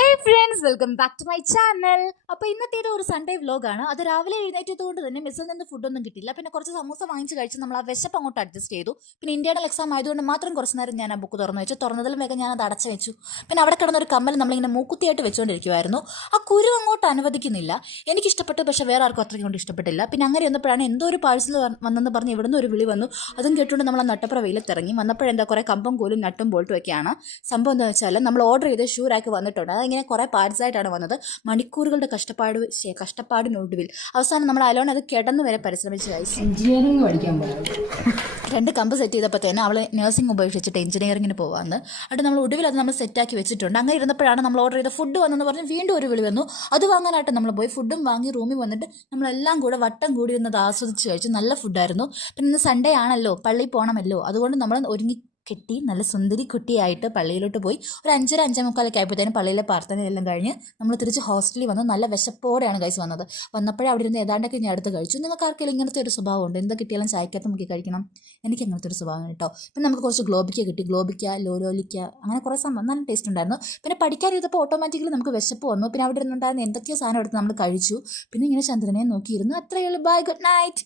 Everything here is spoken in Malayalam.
Hey friends, welcome back to my channel. അപ്പോൾ ഇന്നത്തേത് ഒരു സൺഡേ വ്ലോഗാണ്. അത് രാവിലെ എഴുന്നേറ്റതുകൊണ്ട് തന്നെ മെസ്സിൽ നിന്ന് ഫുഡൊന്നും കിട്ടില്ല. പിന്നെ കുറച്ച് സമൂസ വാങ്ങിച്ച് കഴിച്ച് നമ്മൾ ആ വിശപ്പ് അങ്ങോട്ട് അഡ്ജസ്റ്റ് ചെയ്തു. പിന്നെ ഇന്ത്യയുടെ എക്സാം ആയതുകൊണ്ട് മാത്രം കുറച്ച് നേരം ഞാൻ ആ ബുക്ക് തുറന്നു വെച്ചു. തുറന്നതിലും വേഗം ഞാൻ അത് അടച്ചു വെച്ചു. പിന്നെ അവിടെ കിടന്നൊരു കമ്മൽ നമ്മളിങ്ങനെ മൂക്കുത്തിയായിട്ട് വെച്ചുകൊണ്ടിരിക്കുമായിരുന്നു. ആ കുരു അങ്ങോട്ട് അനുവദിക്കുന്നില്ല. എനിക്കിഷ്ടപ്പെട്ടു, പക്ഷേ വേറെ ആർക്കും അത്രയ്ക്ക് കൊണ്ട് ഇഷ്ടപ്പെട്ടില്ല. പിന്നെ അങ്ങനെ വന്നപ്പോഴാണ് എന്തോ ഒരു പാഴ്സൽ വന്നെന്ന് പറഞ്ഞ് ഇവിടുന്ന് ഒരു വിളി വന്നു. അതും കേട്ടുകൊണ്ട് നമ്മൾ ആ നട്ടപ്പുറ വെയിലത്തിറങ്ങി. വന്നപ്പോഴെന്താ കുറേ കമ്പം കോലും നട്ടും ബോൾട്ടും ഒക്കെയാണ്. സംഭവം എന്താ വെച്ചാൽ നമ്മൾ ഓർഡർ ചെയ്ത് ഷൂ റാക്ക് വന്നിട്ടുണ്ട്. അതിങ്ങനെ കുറേ പാർട്സ് ആയിട്ടാണ് വന്നത്. മണിക്കൂറുകളുടെ കഷ്ടപ്പാടിനൊടുവിൽ അവസാനം നമ്മൾ അലോൺ അത് കിടന്നു വരെ പരിശ്രമിച്ച് എഞ്ചിനീയറിംഗ് പഠിക്കാൻ പോകും. 2 കമ്പ് സെറ്റ് ചെയ്തപ്പോഴത്തേനും അവൾ നഴ്സിംഗ് ഉപേക്ഷിച്ചിട്ട് എഞ്ചിനീയറിംഗിന് പോകാമെന്ന്. എന്നിട്ട് നമ്മൾ ഒടുവിൽ അത് നമ്മൾ സെറ്റാക്കി വെച്ചിട്ടുണ്ട്. അങ്ങനെ ഇരുന്നപ്പോഴാണ് നമ്മൾ ഓർഡർ ചെയ്ത ഫുഡ് വന്നെന്ന് പറഞ്ഞ് വീണ്ടും ഒരു വിളി വന്നു. അത് വാങ്ങാനായിട്ട് നമ്മൾ പോയി. ഫുഡും വാങ്ങി റൂമിൽ വന്നിട്ട് നമ്മളെല്ലാം കൂടെ വട്ടം കൂടി ഇരുന്നത് ആസ്വദിച്ച് കഴിച്ചു. നല്ല ഫുഡായിരുന്നു. പിന്നെ ഇന്ന് സൺഡേ ആണല്ലോ, പള്ളിയിൽ പോകണമല്ലോ. അതുകൊണ്ട് നമ്മൾ ഒരുങ്ങി കെട്ടി നല്ല സുന്ദരി കുട്ടിയായിട്ട് പള്ളിയിലോട്ട് പോയി. ഒരു 5:30 5:45 ആയപ്പോഴത്തേനും പള്ളിയിലെ പ്രാർത്ഥനയെല്ലാം കഴിഞ്ഞ് നമ്മൾ തിരിച്ച് ഹോസ്റ്റലിൽ വന്നു. നല്ല വിശപ്പോടെയാണ് ഗൈസ് വന്നത്. വന്നപ്പോഴേ അവിടെ ഇരുന്ന് ഏതാണ്ടൊക്കെ ഞാൻ അടുത്ത് കഴിച്ചു. നിങ്ങൾക്ക് ആർക്കെങ്കിലും ഇങ്ങനത്തെ ഒരു സ്വഭാവമുണ്ട്? എന്ത് കിട്ടിയാലും ചായക്കകത്ത് മുക്കി കഴിക്കണം. എനിക്ക് അങ്ങനത്തെ ഒരു സ്വഭാവം കേട്ടോ. പിന്നെ നമുക്ക് കുറച്ച് ഗ്ലോബിക്ക കിട്ടി. ഗ്ലോബിക്ക, ലോലോലിക്ക, അങ്ങനെ കുറേ സംഭവം നല്ല ടേസ്റ്റ് ഉണ്ടായിരുന്നു. പിന്നെ പഠിക്കാൻ ഇരുന്നപ്പോൾ ഓട്ടോമാറ്റിക്കലി നമുക്ക് വിശപ്പ് വന്നു. പിന്നെ അവിടെ ഇരുന്നുണ്ടായിരുന്ന എന്തൊക്കെയോ സാധനം എടുത്ത് നമ്മൾ കഴിച്ചു. പിന്നെ ഇങ്ങനെ ചന്ദ്രനെ നോക്കിയിരുന്നു. അത്രയേ ഉള്ളൂ. Bye, good night.